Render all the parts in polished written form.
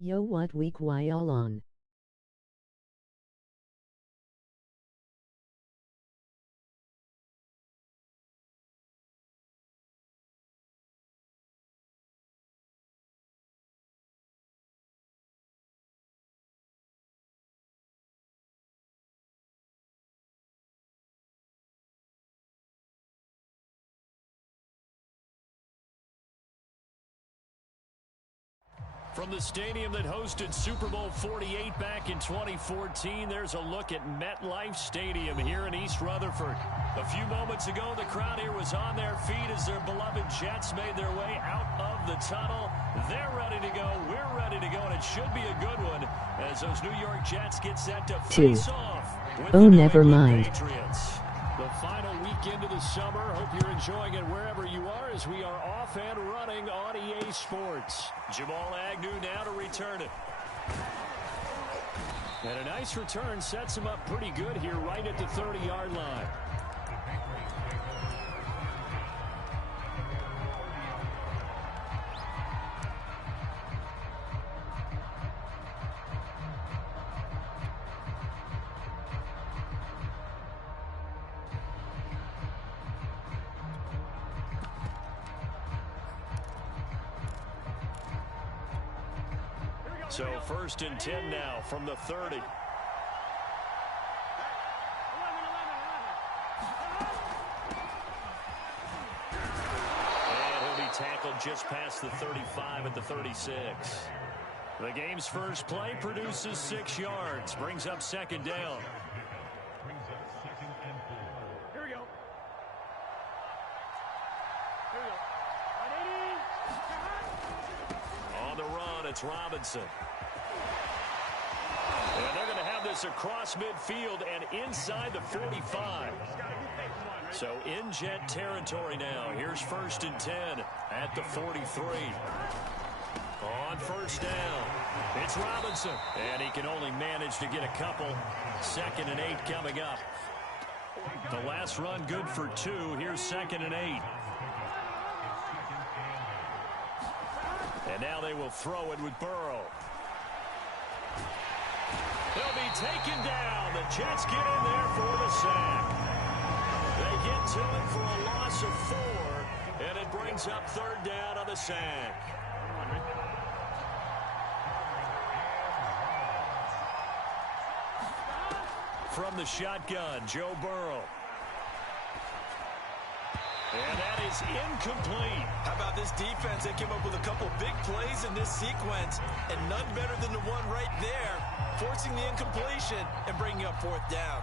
Yo, what week why all on? From the stadium that hosted Super Bowl 48 back in 2014, there's a look at MetLife Stadium here in East Rutherford. A few moments ago, the crowd here was on their feet as their beloved Jets made their way out of the tunnel. They're ready to go. We're ready to go, and it should be a good one as those New York Jets get set to face off with the New England Patriots. The final weekend of the summer. Hope you're enjoying it wherever you are as we are off and running on EA Sports. Jamal Agnew now to return it. And a nice return sets him up pretty good here right at the 30-yard line. So 1st and 10 now from the 30. And he'll be tackled just past the 35 at the 36. The game's first play produces 6 yards, brings up 2nd down. Here we go. On the run, it's Robinson. And they're going to have this across midfield and inside the 45. So in Jet territory now. Here's 1st and 10 at the 43. On 1st down, it's Robinson. And he can only manage to get a couple. 2nd and 8 coming up. The last run good for 2. Here's 2nd and 8. And now they will throw it with Burrow. They'll be taken down. The Jets get in there for the sack. They get to it for a loss of 4, and it brings up 3rd down on the sack. From the shotgun, Joe Burrow. And that is incomplete. How about this defense? They came up with a couple big plays in this sequence, and none better than the one right there, forcing the incompletion and bringing up 4th down.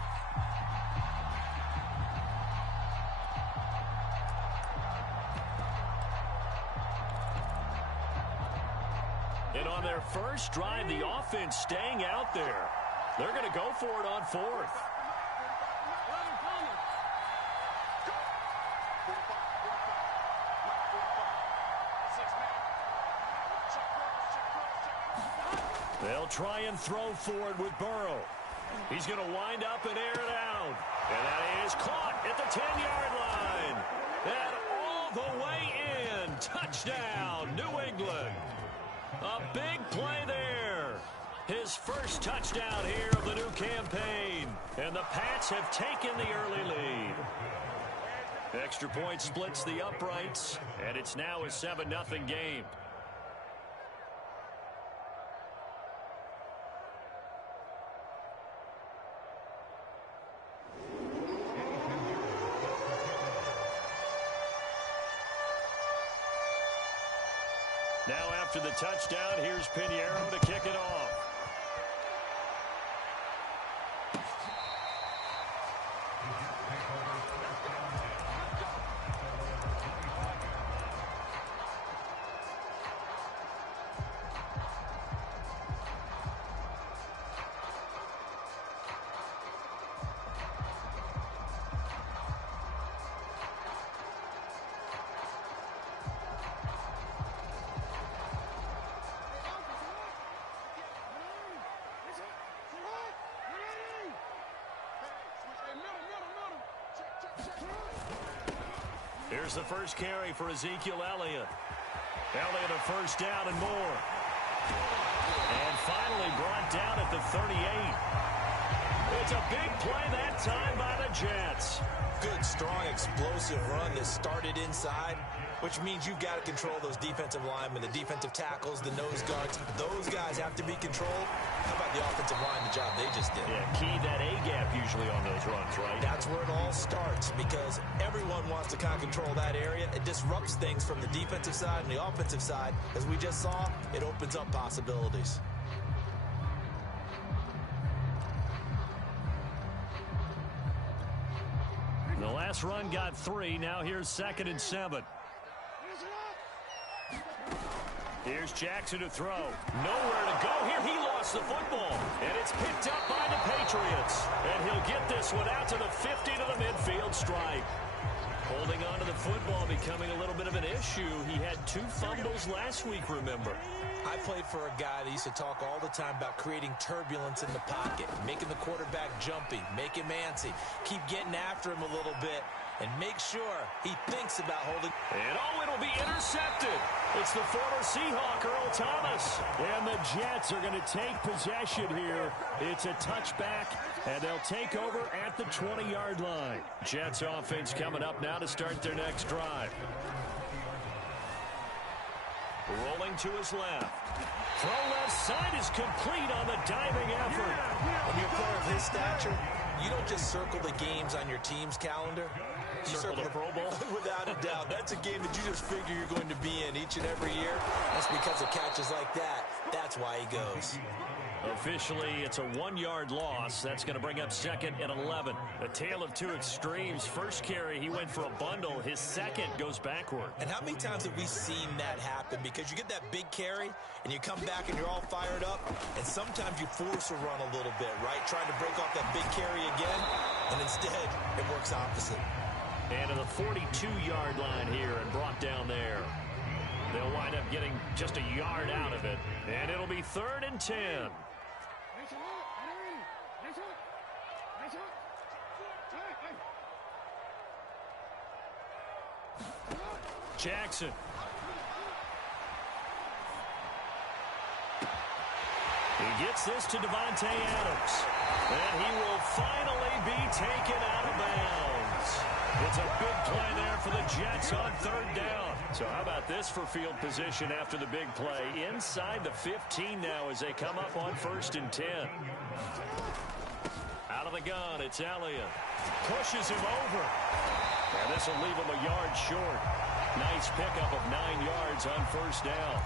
And on their first drive, the offense staying out there. They're going to go for it on 4th. They'll try and throw forward with Burrow. He's going to wind up and air it out. And that is caught at the 10-yard line. And all the way in. Touchdown, New England. A big play there. His first touchdown here of the new campaign. And the Pats have taken the early lead. Extra point splits the uprights. And it's now a 7-0 game. Now after the touchdown, here's Pinheiro to kick it off. Here's the first carry for Ezekiel Elliott. Elliott a 1st down and more. finally brought down at the 38. It's a big play that time by the Jets. Good, strong, explosive run that started inside, which means you've got to control those defensive linemen, the defensive tackles, the nose guards. Those guys have to be controlled. How about the offensive line, the job they just did? Yeah, key that A-gap usually on those runs, right? That's where it all starts, because everyone wants to kind of control that area. It disrupts things from the defensive side and the offensive side. As we just saw, it opens up possibilities. The last run got 3. Now here's 2nd and 7. Here's Jackson to throw. Nowhere to go here. He lost the football. And it's picked up by the Patriots. And he'll get this one out to the 50 to the midfield stripe. Holding on to the football becoming a little bit of an issue. He had 2 fumbles last week, remember. I played for a guy that used to talk all the time about creating turbulence in the pocket, making the quarterback jumpy, make him antsy, keep getting after him a little bit, and make sure he thinks about holding. And it'll be intercepted. It's the former Seahawk, Earl Thomas. And the Jets are going to take possession here. It's a touchback, and they'll take over at the 20-yard line. Jets offense coming up now to start their next drive. Rolling to his left. Throw left side is complete on the diving effort. When you're a player of his stature, you don't just circle the games on your team's calendar. You circle the Pro Bowl? Without a doubt. That's a game that you just figure you're going to be in each and every year. That's because of catches like that. That's why he goes. Officially, it's a 1-yard loss. That's going to bring up 2nd and 11. A tale of 2 extremes. First carry, he went for a bundle. His second goes backward. And how many times have we seen that happen? Because you get that big carry, and you come back and you're all fired up, and sometimes you force a run a little bit, right? Trying to break off that big carry again, and instead, it works opposite. And to the 42-yard line here and brought down there. They'll wind up getting just a yard out of it. And it'll be 3rd and 10. Jackson. He gets this to Devontae Adams. And he will finally be taken out of bounds. It's a big play there for the Jets on 3rd down. So how about this for field position after the big play? Inside the 15 now as they come up on 1st and 10. Out of the gun, it's Elliott. Pushes him over. And this will leave him a yard short. Nice pickup of 9 yards on 1st down.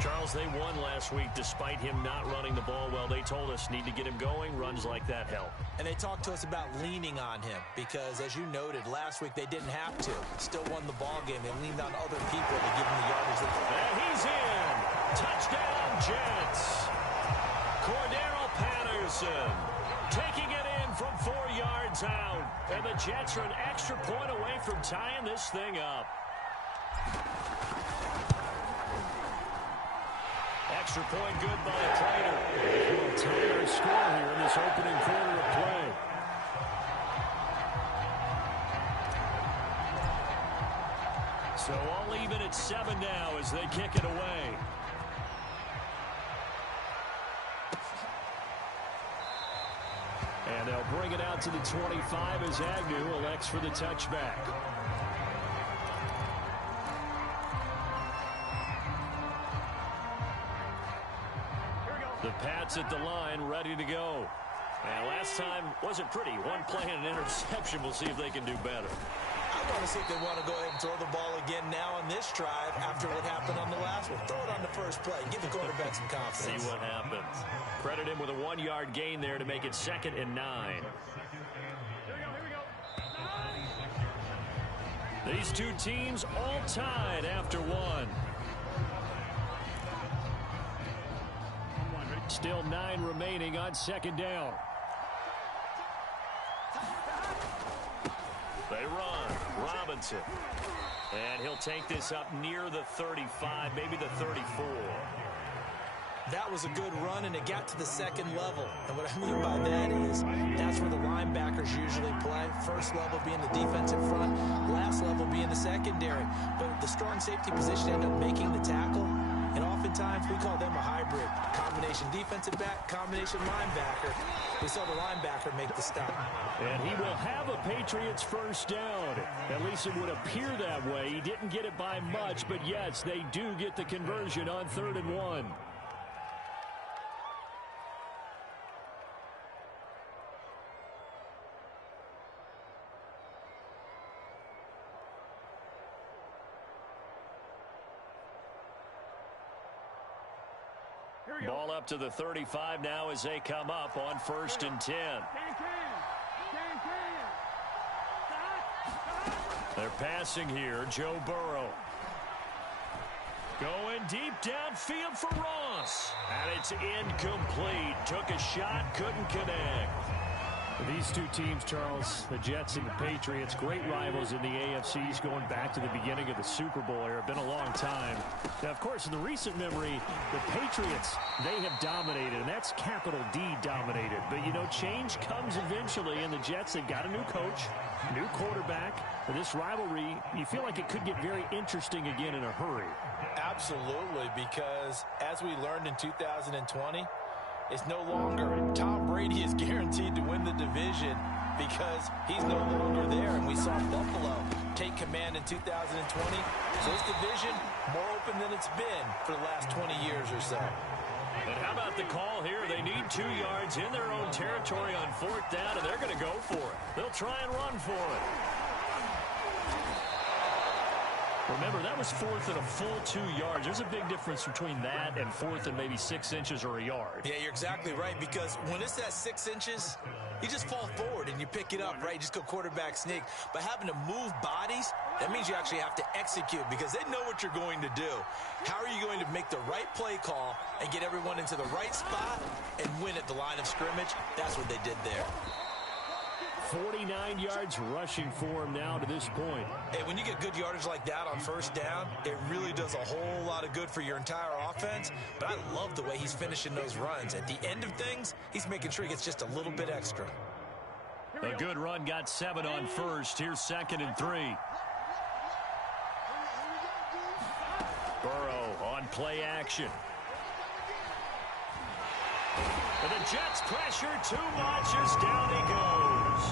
Charles, they won last week despite him not running the ball well. They told us need to get him going. Runs like that help. And they talked to us about leaning on him because, as you noted, last week they didn't have to. Still won the ball game. They leaned on other people to give him the yardage. And he's in. Touchdown, Jets. Cordero Patterson taking it in from 4 yards out. And the Jets are an extra point away from tying this thing up. Extra point good by Prater. We'll tie our score here in this opening quarter of play. So all even at 7 now as they kick it away. And they'll bring it out to the 25 as Agnew elects for the touchback. The Pats at the line, ready to go. And last time wasn't pretty. One play and an interception. We'll see if they can do better. I want to see if they want to go ahead and throw the ball again now on this drive after what happened on the last one. Throw it on the first play. Give the quarterback some confidence. See what happens. Credit him with a 1-yard gain there to make it 2nd and 9. These two teams all tied after 1. Still 9 remaining on 2nd down. They run. Robinson. And he'll take this up near the 35, maybe the 34. That was a good run, and it got to the 2nd level. And what I mean by that is that's where the linebackers usually play. First level being the defensive front, last level being the secondary. But the strong safety position ended up making the tackle. And oftentimes we call them a hybrid. Combination defensive back, combination linebacker. We saw the linebacker make the stop. And he will have a Patriots first down. At least it would appear that way. He didn't get it by much, but yes, they do get the conversion on 3rd and 1. Ball up to the 35 now as they come up on 1st and 10. They're passing here. Joe Burrow. Going deep downfield for Ross. And it's incomplete. Took a shot, couldn't connect. These two teams, Charles, the Jets and the Patriots, great rivals in the AFCs going back to the beginning of the Super Bowl era. Been a long time. Now, of course, in the recent memory, the Patriots, they have dominated, and that's capital D dominated. But, you know, change comes eventually, and the Jets, they've got a new coach, new quarterback. And this rivalry, you feel like it could get very interesting again in a hurry. Absolutely, because as we learned in 2020, it's no longer Tom Brady is guaranteed to win the division because he's no longer there. And we saw Buffalo take command in 2020. So this division more open than it's been for the last 20 years or so. And how about the call here? They need 2 yards in their own territory on 4th down, and they're going to go for it. They'll try and run for it. Remember, that was 4th and a full 2 yards. There's a big difference between that and 4th and maybe 6 inches or a yard. Yeah, you're exactly right, because when it's at 6 inches, you just fall forward and you pick it up, right? You just go quarterback sneak. But having to move bodies, that means you actually have to execute because they know what you're going to do. How are you going to make the right play call and get everyone into the right spot and win at the line of scrimmage? That's what they did there. 49 yards rushing for him now to this point. Hey, when you get good yardage like that on 1st down, it really does a whole lot of good for your entire offense. But I love the way he's finishing those runs. At the end of things, he's making sure he gets just a little bit extra. A good run, got 7 on 1st. Here's 2nd and 3. Burrow on play action. And the Jets pressure too much as down he goes.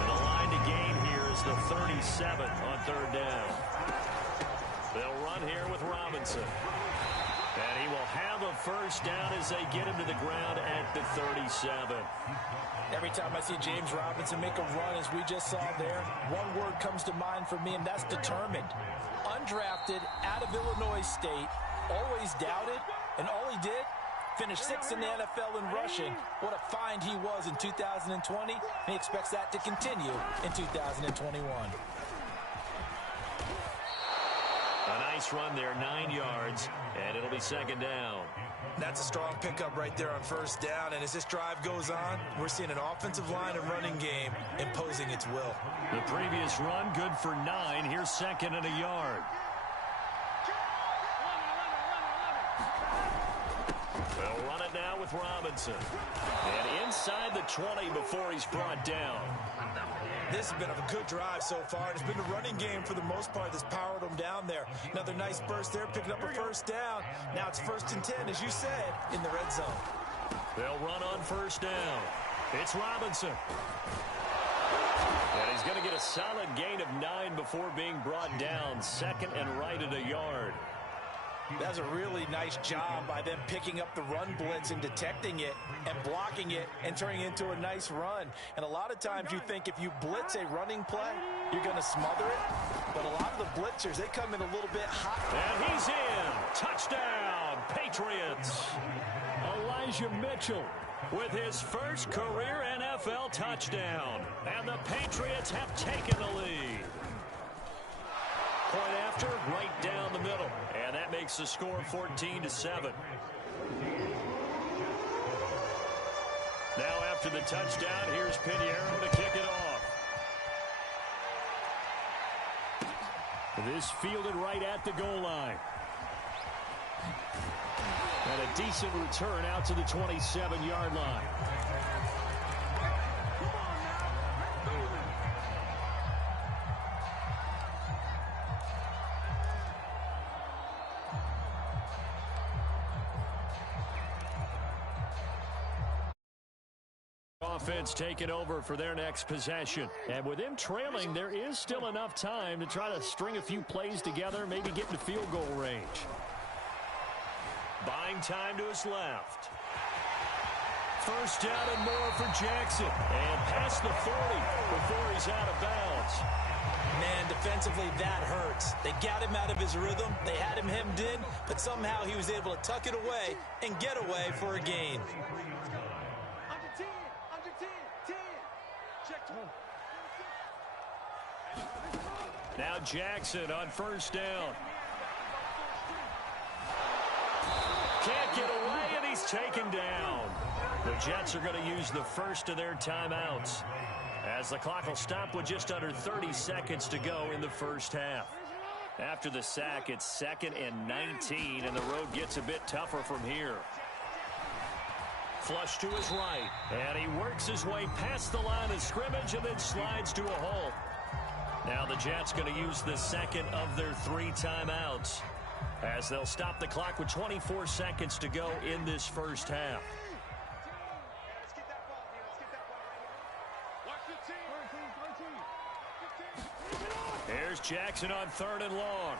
And the line to gain here is the 37 on 3rd down. They'll run here with Robinson. And he will have a first down as they get him to the ground at the 37. Every time I see James Robinson make a run, as we just saw there, one word comes to mind for me, and that's determined. Undrafted, out of Illinois State, always doubted, and all he did, finished 6th in the NFL in rushing. What a find he was in 2020, and he expects that to continue in 2021. A nice run there, 9 yards, and it'll be 2nd down. That's a strong pickup right there on 1st down, and as this drive goes on, we're seeing an offensive line and running game imposing its will. The previous run, good for 9. Here's 2nd and a yard. They'll run it now with Robinson. And inside the 20 before he's brought down. This has been a good drive so far. It's been the running game for the most part that's powered them down there. Another nice burst there, picking up a first down. Now it's 1st and 10, as you said, in the red zone. They'll run on 1st down. It's Robinson. And he's going to get a solid gain of 9 before being brought down. 2nd and right at a yard. That's a really nice job by them picking up the run blitz and detecting it and blocking it and turning it into a nice run. And a lot of times you think if you blitz a running play, you're going to smother it. But a lot of the blitzers, they come in a little bit hot. And he's in. Touchdown, Patriots. Elijah Mitchell with his first career NFL touchdown. And the Patriots have taken the lead. Point after, right down the middle. And that makes the score 14-7. Now after the touchdown, here's Pinheiro to kick it off. This fielded right at the goal line. And a decent return out to the 27-yard line. offense taking over for their next possession. And with them trailing, there is still enough time to try to string a few plays together, maybe get into field goal range. Buying time to his left. First down and more for Jackson. And past the 40 before he's out of bounds. Man, defensively, that hurts. They got him out of his rhythm. They had him hemmed in, but somehow he was able to tuck it away and get away for a gain. Under 10, 10. Check 2. Now Jackson on first down. Can't get away, and he's taken down. The Jets are going to use the first of their timeouts, as the clock will stop with just under 30 seconds to go in the first half. After the sack, it's 2nd and 19, and the road gets a bit tougher from here. Flush to his right, and he works his way past the line of scrimmage and then slides to a halt. Now the Jets going to use the second of their 3 timeouts, as they'll stop the clock with 24 seconds to go in this first half. Here's Jackson on 3rd and long.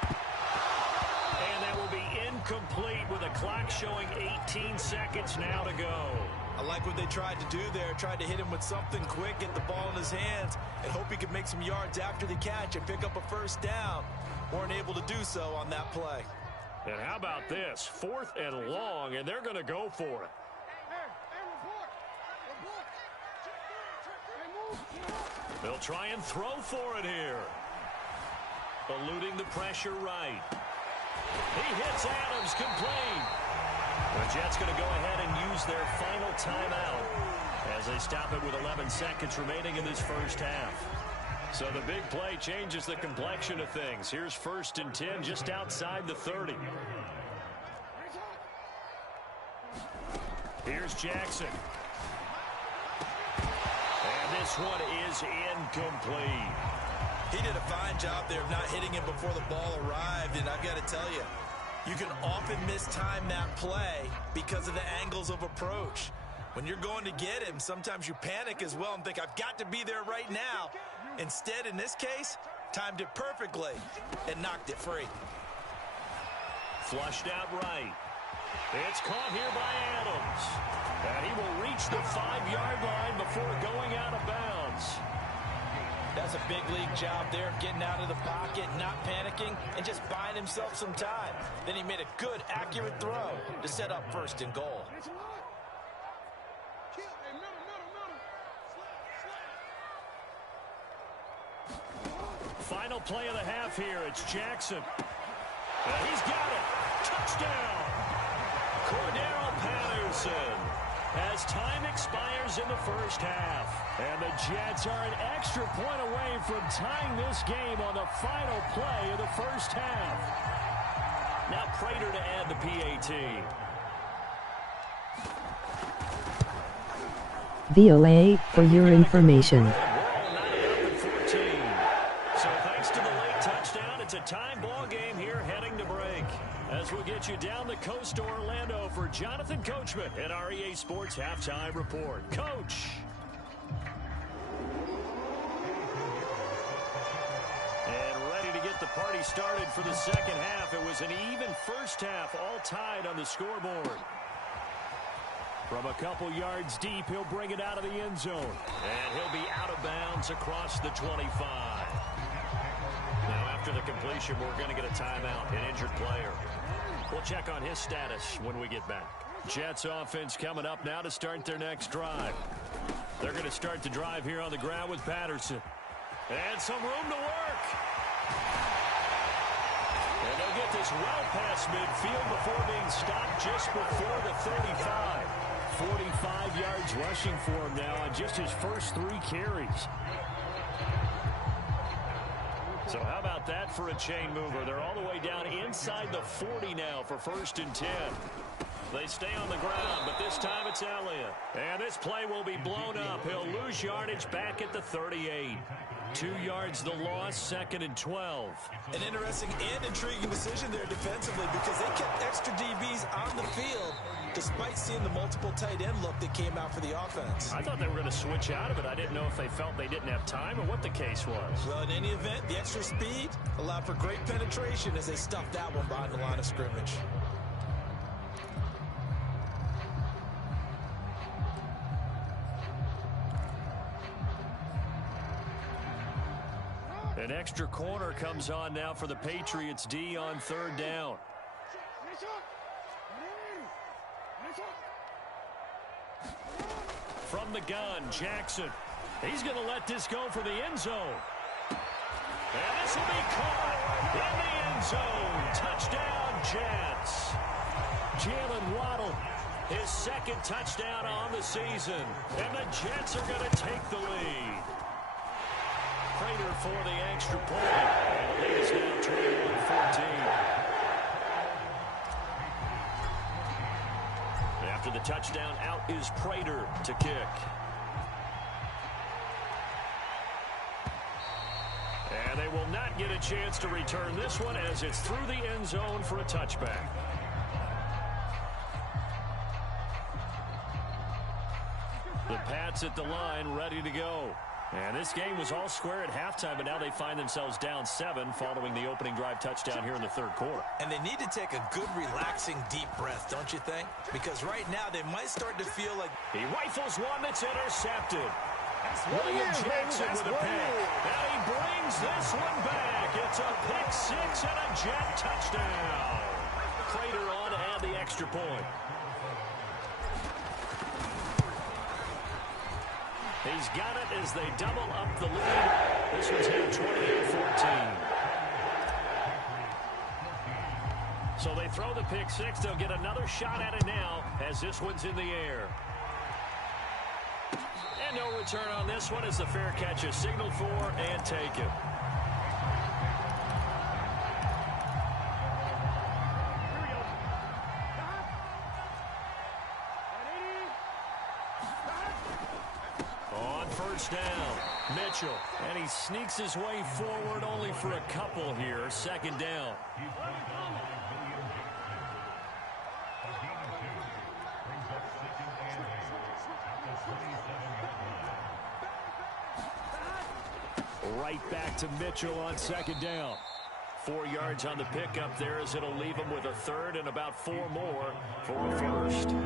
And that will be incomplete with a clock showing 18 seconds now to go. I like what they tried to do there. Tried to hit him with something quick, get the ball in his hands, and hope he could make some yards after the catch and pick up a first down. Weren't able to do so on that play. And how about this? 4th and long, and they're going to go for it. They'll try and throw for it here. Eluding the pressure right. He hits Adams, complete. The Jets going to go ahead and use their final timeout as they stop it with 11 seconds remaining in this first half. So the big play changes the complexion of things. Here's 1st and 10 just outside the 30. Here's Jackson. And this one is incomplete. He did a fine job there of not hitting him before the ball arrived, and I've got to tell you, you can often mistime that play because of the angles of approach. When you're going to get him, sometimes you panic as well and think, I've got to be there right now. Instead, in this case, timed it perfectly and knocked it free. Flushed out right. It's caught here by Adams. And he will reach the 5-yard line before going out of bounds. That's a big league job there of getting out of the pocket, not panicking, and just buying himself some time. Then he made a good, accurate throw to set up 1st and goal. Final play of the half here. It's Jackson. And he's got it. Touchdown. Cordero Patterson. As time expires in the first half. And the Jets are an extra point away from tying this game on the final play of the first half. Now Prater to add the PAT. VOA for your information. So thanks to the late touchdown, it's a time ball game here heading to break. As we'll get you down the coast to Orlando for Jonathan Coachman and our EA Sports Halftime Report. Coach. And ready to get the party started for the second half. It was an even first half, all tied on the scoreboard. From a couple yards deep, he'll bring it out of the end zone. And he'll be out of bounds across the 25. Now, after the completion, we're going to get a timeout, an injured player. We'll check on his status when we get back. Jets offense coming up now to start their next drive. They're going to start the drive here on the ground with Patterson. And some room to work. And they'll get this well past midfield before being stopped just before the 35. 45 yards rushing for him now on just his first 3 carries. So how about that for a chain mover? They're all the way down inside the 40 now for 1st and 10. They stay on the ground, but this time it's Elliott. And this play will be blown up. He'll lose yardage back at the 38. 2 yards the loss, 2nd and 12. An interesting and intriguing decision there defensively because they kept extra DBs on the field despite seeing the multiple tight end look that came out for the offense. I thought they were going to switch out of it. I didn't know if they felt they didn't have time or what the case was. Well, in any event, the extra speed allowed for great penetration as they stuffed that one behind the line of scrimmage. An extra corner comes on now for the Patriots D on third down. From the gun, Jackson. He's going to let this go for the end zone. And this will be caught in the end zone. Touchdown, Jets. Jalen Waddle, his second touchdown on the season. And the Jets are going to take the lead. Prater for the extra point. And the lead is now 21-14. After the touchdown, out is Prater to kick. And they will not get a chance to return this one as it's through the end zone for a touchback. The Pats at the line, ready to go. And this game was all square at halftime, but now they find themselves down 7 following the opening drive touchdown here in the third quarter. And they need to take a good, relaxing, deep breath, don't you think? Because right now they might start to feel like... He rifles one that's intercepted. William Jackson with a pick. Now he brings this one back. It's a pick 6 and a Jet touchdown. Prater on to add the extra point. He's got it as they double up the lead. This one's now 28-14. So they throw the pick 6. They'll get another shot at it now as this one's in the air. And no return on this one as the fair catch is signaled for and taken. Down, Mitchell, and he sneaks his way forward only for a couple here. Second down. Right back to Mitchell on second down. 4 yards on the pickup there as it'll leave him with a third and about 4 more for a first.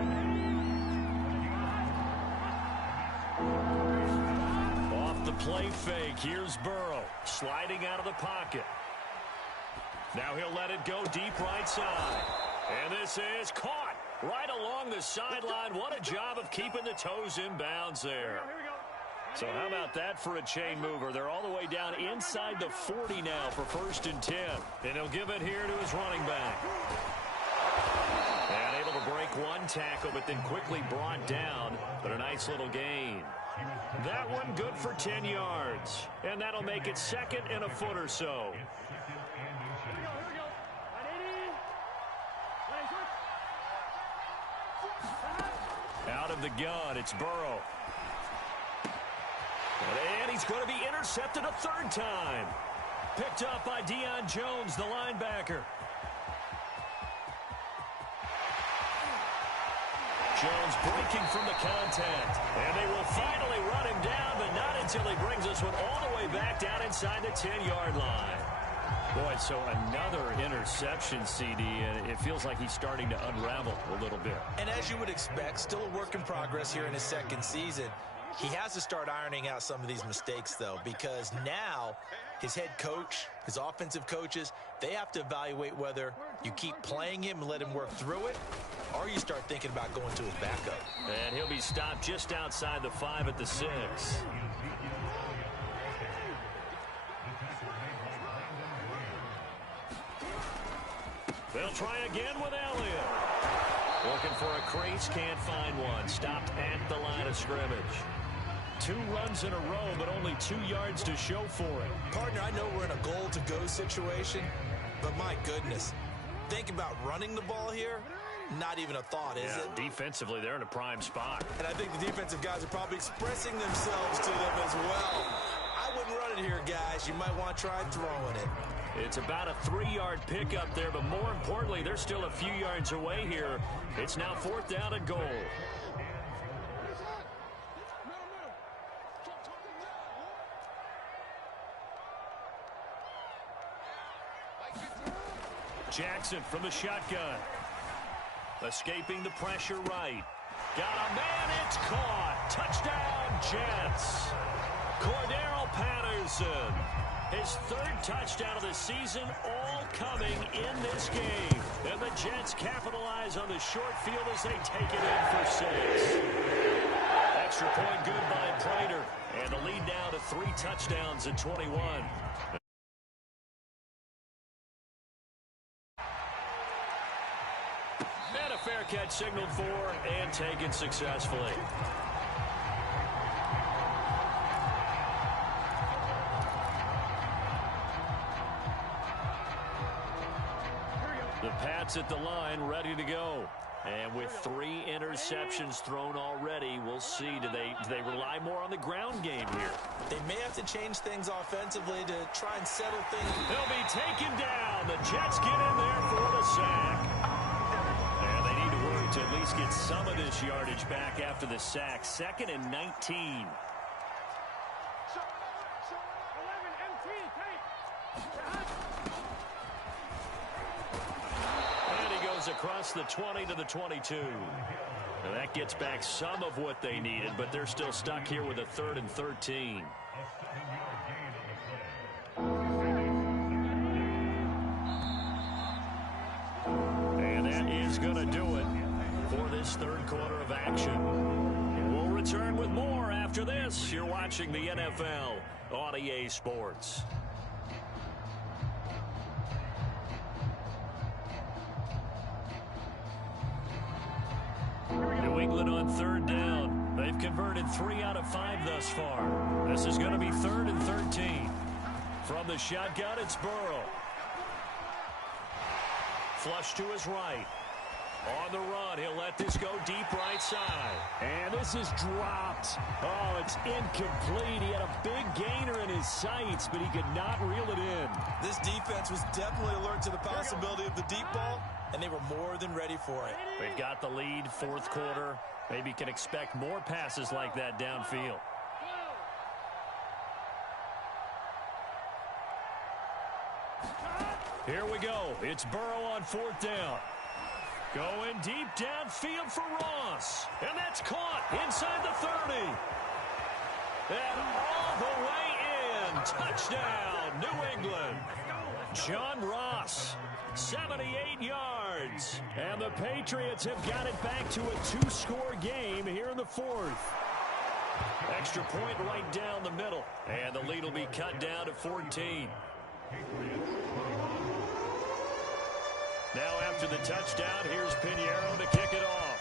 The play fake. Here's Burrow sliding out of the pocket. Now he'll let it go deep right side. And this is caught right along the sideline. What a job of keeping the toes in bounds there. So how about that for a chain mover? They're all the way down inside the 40 now for 1st and 10. And he'll give it here to his running back. And able to break one tackle, but then quickly brought down. But a nice little gain. That one good for 10 yards. And that'll make it 2nd and a foot or so. Out of the gun, it's Burrow. And he's going to be intercepted a 3rd time. Picked up by Deion Jones, the linebacker. Jones breaking from the contact. And they will finally run him down, but not until he brings this one all the way back down inside the 10-yard line. Boy, so another interception, CD, and it feels like he's starting to unravel a little bit. And as you would expect, still a work in progress here in his 2nd season. He has to start ironing out some of these mistakes, though, because now his head coach, his offensive coaches, they have to evaluate whether you keep playing him and let him work through it, or you start thinking about going to his backup. And he'll be stopped just outside the 5 at the 6. They'll try again with Elliott. Looking for a crease, can't find one. Stopped at the line of scrimmage. 2 runs in a row, but only 2 yards to show for it. Partner, I know we're in a goal-to-go situation, but my goodness, think about running the ball here. Not even a thought, is it? Defensively, they're in a prime spot. And I think the defensive guys are probably expressing themselves to them as well. I wouldn't run it here, guys. You might want to try throwing it. It's about a 3-yard pickup there, but more importantly, they're still a few yards away here. It's now 4th down and goal. Jackson from the shotgun. Escaping the pressure right. Got a man, it's caught. Touchdown, Jets. Cordero Patterson. His 3rd touchdown of the season, all coming in this game. And the Jets capitalize on the short field as they take it in for 6. Extra point good by Prater. And the lead now to 3 touchdowns at 21. And a fair catch signaled for and taken successfully. The Pats at the line, ready to go. And with 3 interceptions thrown already, we'll see. Do they rely more on the ground game here? They may have to change things offensively to try and settle things. They'll be taken down. The Jets get in there for the sack. And they need to work to at least get some of this yardage back after the sack. 2nd and 19. Across the 20 to the 22. And that gets back some of what they needed, but they're still stuck here with a 3rd and 13. And that is going to do it for this 3rd quarter of action. We'll return with more after this. You're watching the NFL on EA Sports. New England on 3rd down. They've converted 3 out of 5 thus far. This is going to be 3rd and 13. From the shotgun, it's Burrow. Flush to his right. On the run, he'll let this go deep right side. And this is dropped. Oh, it's incomplete. He had a big gainer in his sights, but he could not reel it in. This defense was definitely alert to the possibility of the deep ball, and they were more than ready for it. They've got the lead, 4th quarter. Maybe can expect more passes like that downfield. Here we go. It's Burrow on 4th down. Going deep downfield for Ross. And that's caught inside the 30. And all the way in. Touchdown, New England. John Ross, 78 yards. And the Patriots have got it back to a 2-score game here in the 4th. Extra point right down the middle. And the lead will be cut down to 14. Now after the touchdown, here's Pinheiro to kick it off.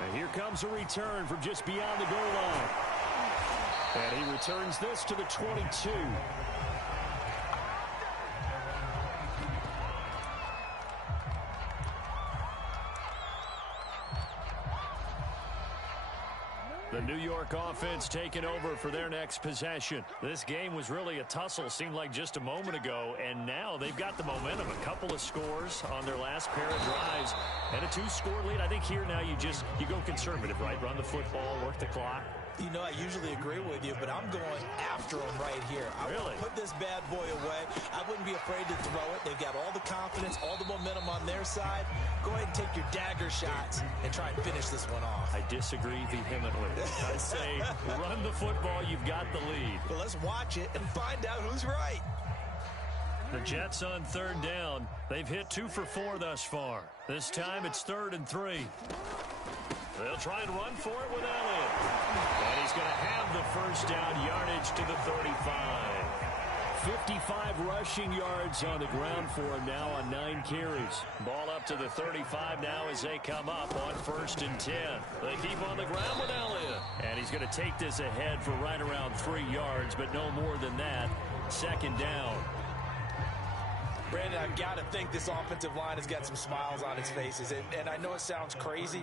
And here comes a return from just beyond the goal line. And he returns this to the 22. The New York offense taking over for their next possession. This game was really a tussle, seemed like just a moment ago, and now they've got the momentum. A couple of scores on their last pair of drives and a 2-score lead. I think here now you go conservative, right? Run the football, work the clock. You know, I usually agree with you, but I'm going after them right here. I want to put this bad boy away. I wouldn't be afraid to throw it. They've got all the confidence, all the momentum on their side. Go ahead and take your dagger shots and try and finish this one off. I disagree vehemently. I say run the football. You've got the lead. Well, let's watch it and find out who's right. The Jets on 3rd down. They've hit 2 for 4 thus far. This time it's 3rd and 3. They'll try and run for it with Elliott. And he's going to have the first down, yardage to the 35. 55 rushing yards on the ground for him now on 9 carries. Ball up to the 35 now as they come up on 1st and 10. They keep on the ground with Elliott. And he's going to take this ahead for right around 3 yards, but no more than that. 2nd down. Brandon, I've got to think this offensive line has got some smiles on its faces. And I know it sounds crazy,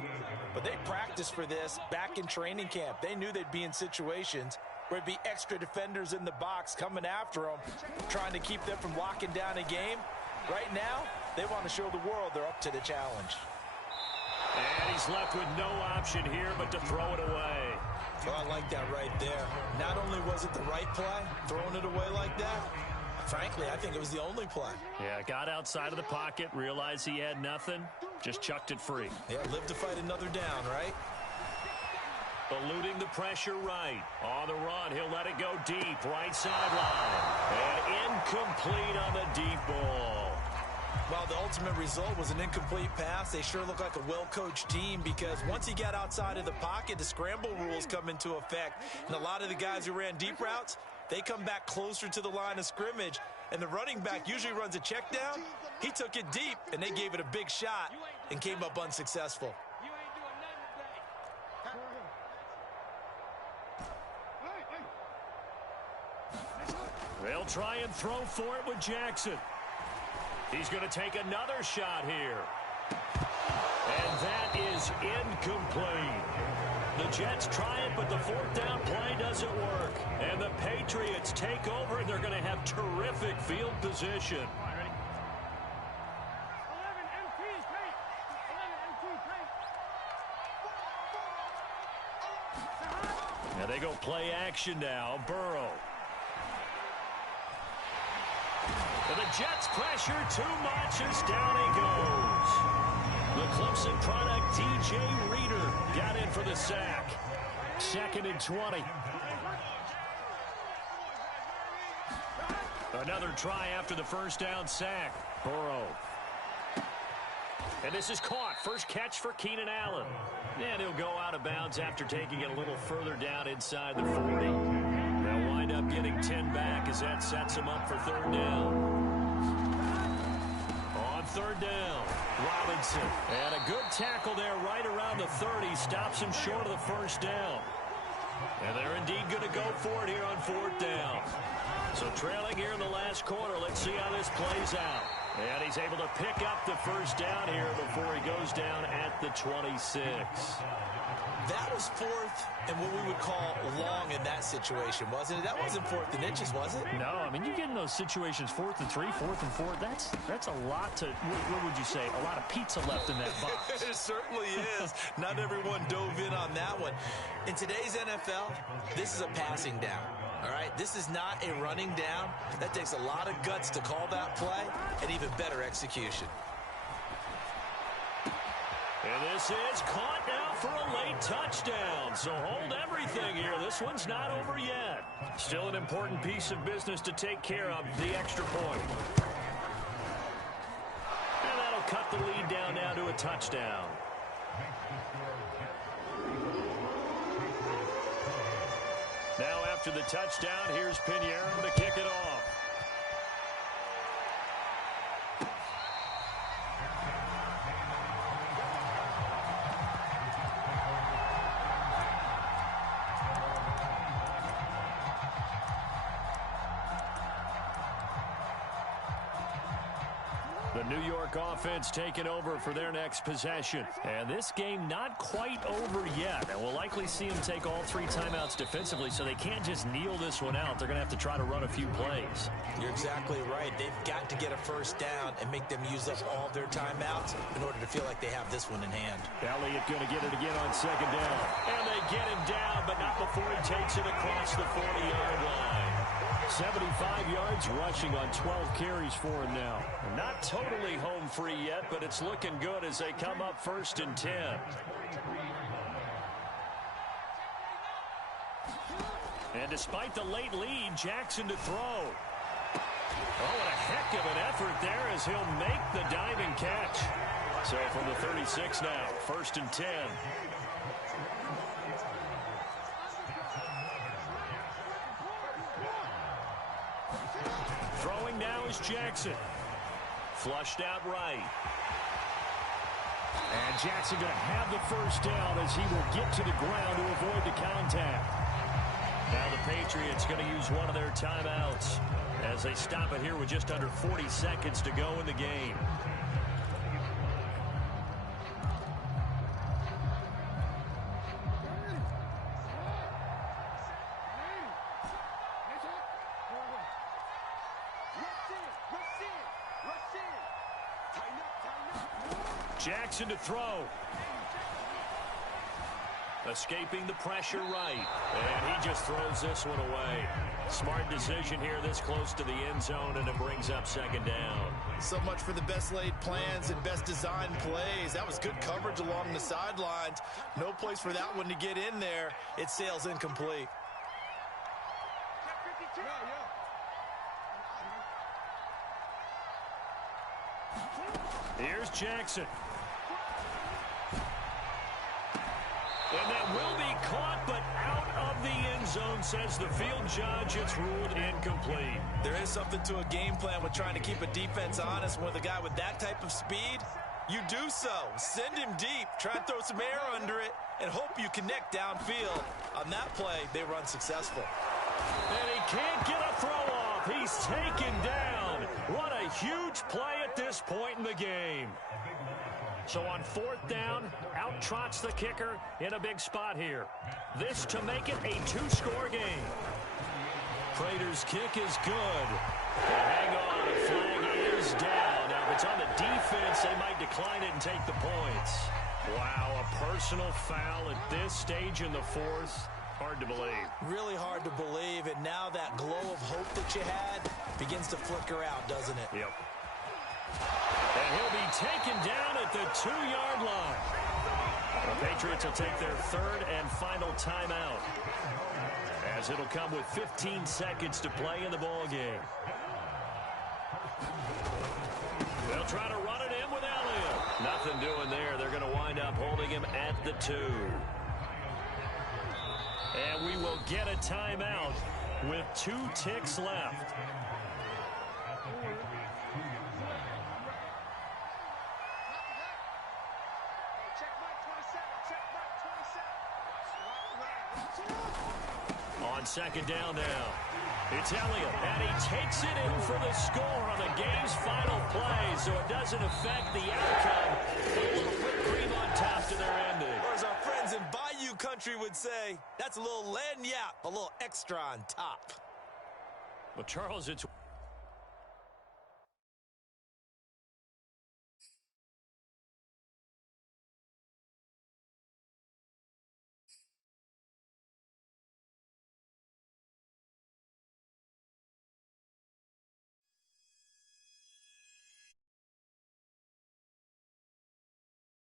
but they practiced for this back in training camp. They knew they'd be in situations where there'd be extra defenders in the box coming after them, trying to keep them from locking down a game. Right now, they want to show the world they're up to the challenge. And he's left with no option here but to throw it away. Oh, I like that right there. Not only was it the right play, throwing it away like that, frankly, I think it was the only play. Yeah, got outside of the pocket, realized he had nothing, just chucked it free. Yeah, live to fight another down, right? Eluding the pressure right. On the run, he'll let it go deep, right sideline. And incomplete on the deep ball. Well, the ultimate result was an incomplete pass. They sure look like a well-coached team because once he got outside of the pocket, the scramble rules come into effect. And a lot of the guys who ran deep routes, they come back closer to the line of scrimmage. And the running back usually runs a check down. He took it deep, and they gave it a big shot and came up unsuccessful. They'll try and throw for it with Jackson. He's going to take another shot here. And that is incomplete. The Jets try it, but the fourth down play doesn't work. And the Patriots take over, and they're going to have terrific field position. Now they go play action now. Burrow. And the Jets pressure too much as down he goes. The Clemson product, DJ Reader, got in for the sack. 2nd and 20. Another try after the first down sack. Burrow. And this is caught. First catch for Keenan Allen. And he'll go out of bounds after taking it a little further down inside the 40. They'll wind up getting 10 back as that sets him up for 3rd down. On 3rd down, Robinson. And a good tackle there right around the 30. Stops him short of the first down. And they're indeed going to go for it here on 4th down. So trailing here in the last quarter. Let's see how this plays out. And he's able to pick up the first down here before he goes down at the 26. That was 4th and what we would call long in that situation, wasn't it? That wasn't 4th and inches, was it? No, I mean, you get in those situations 4th and 3, 4th and 4. That's a lot to, what would you say, a lot of pizza left in that box. It certainly is. Not everyone dove in on that one. In today's NFL, this is a passing down. All right, this is not a running down. That takes a lot of guts to call that play and even better execution. And this is caught now for a late touchdown. So hold everything here. This one's not over yet. Still an important piece of business to take care of, the extra point. And that'll cut the lead down now to a touchdown. Now after the touchdown, here's Pinheiro to kick it off. The New York offense taking over for their next possession. And this game not quite over yet. And we'll likely see them take all 3 timeouts defensively, so they can't just kneel this one out. They're going to have to try to run a few plays. You're exactly right. They've got to get a first down and make them use up all their timeouts in order to feel like they have this one in hand. Elliott going to get it again on 2nd down. And they get him down, but not before he takes it across the 40-yard line. 75 yards rushing on 12 carries for him now. Not totally home free yet, but it's looking good as they come up 1st and 10. And despite the late lead, Jackson to throw. Oh, what a heck of an effort there as he'll make the diving catch. So from the 36 now, 1st and 10. Throwing now is Jackson. Flushed out right. And Jackson going to have the first down as he will get to the ground to avoid the contact. Now the Patriots going to use one of their timeouts. as they stop it here with just under 40 seconds to go in the game. Jackson to throw. Escaping the pressure right. And he just throws this one away. Smart decision here this close to the end zone, and it brings up second down. So much for the best laid plans and best designed plays. That was good coverage along the sidelines. No place for that one to get in there. It sails incomplete. Here's Jackson. And that will be caught, but out of the end zone, says the field judge. It's ruled incomplete. There is something to a game plan with trying to keep a defense honest. With a guy with that type of speed, you do so. Send him deep, try and throw some air under it, and hope you connect downfield. On that play, they were unsuccessful. And he can't get a throw off. He's taken down. What a huge play at this point in the game. So on fourth down, out trots the kicker in a big spot here. This to make it a two-score game. Prater's kick is good. Hang on, a flag is down. Now, if it's on the defense, they might decline it and take the points. Wow, a personal foul at this stage in the fourth. Hard to believe. Really hard to believe, and now that glow of hope that you had begins to flicker out, doesn't it? Yep. And he'll be taken down at the 2-yard line. The Patriots will take their third and final timeout, as it'll come with 15 seconds to play in the ball game. They'll try to run it in with Elliott. Nothing doing there. They're going to wind up holding him at the 2. And we will get a timeout with 2 ticks left. On second down now, it's Elliott, and he takes it in for the score on the game's final play, so it doesn't affect the outcome. A little whipped cream on top to their ending. Or as our friends in Bayou Country would say, that's a little lagniappe, a little extra on top. Well, Charles, it's